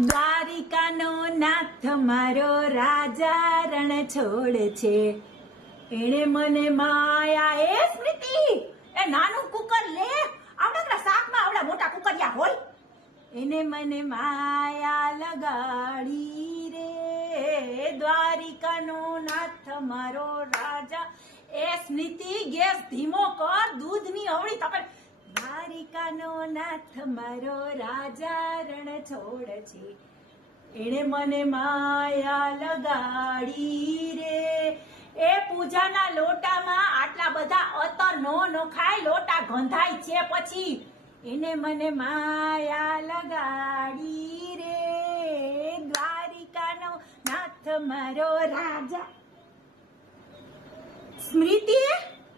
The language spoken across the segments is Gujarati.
દ્વારિકાનો નાથ મારો રાજા રણ છોડ છે, એણે મને માયા. એ સ્મૃતિ, એ નાનું કુકર લે, આવડા શાકમાં આવડા મોટા કુકરિયા હોય, એને મને માયા લગાડી રે. દ્વારિકાનો નાથ મારો રાજા. એ સ્મૃતિ, ગેસ ધીમો કર, દૂધની અવળી તપે. દ્વારિકાનો નાથ મારો રાજા રણ છોડ છે, એણે મને માયા લગાડી રે. એ પૂજાના લોટામાં આટલા બધા અતર નો નખાય, લોટા ગંધાય છે પછી. એને મને માયા લગાડી રે. દ્વારિકાનો નાથ મારો રાજા. સ્મૃતિ,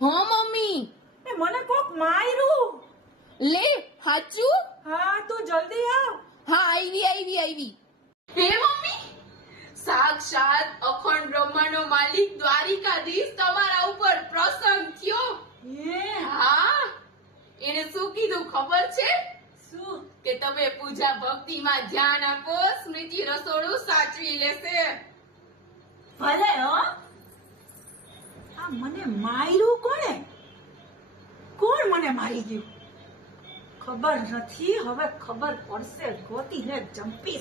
હા મમ્મી. એ મને કોક માર્યું. લે હાચું? હા, તું જલ્દી આવ. હા, આવી. હે મમ્મી, સાક્ષાત અખંડ બ્રહ્માંડનો માલિક દ્વારિકાધીશ તમારા ઉપર પ્રસન્ન થયો. હા, એને શું કીધું ખબર છે? શું? કે તમે પૂજા ભક્તિમાં ધ્યાન આપો, સ્મૃતિ રસોડું સાચવી લેશે. ભલે હો. આ મને માર્યું કોણે? કોણ મને મારી ગયું ખબર નથી. હવે ખબર પડશે, ગોતીને જંપીશ.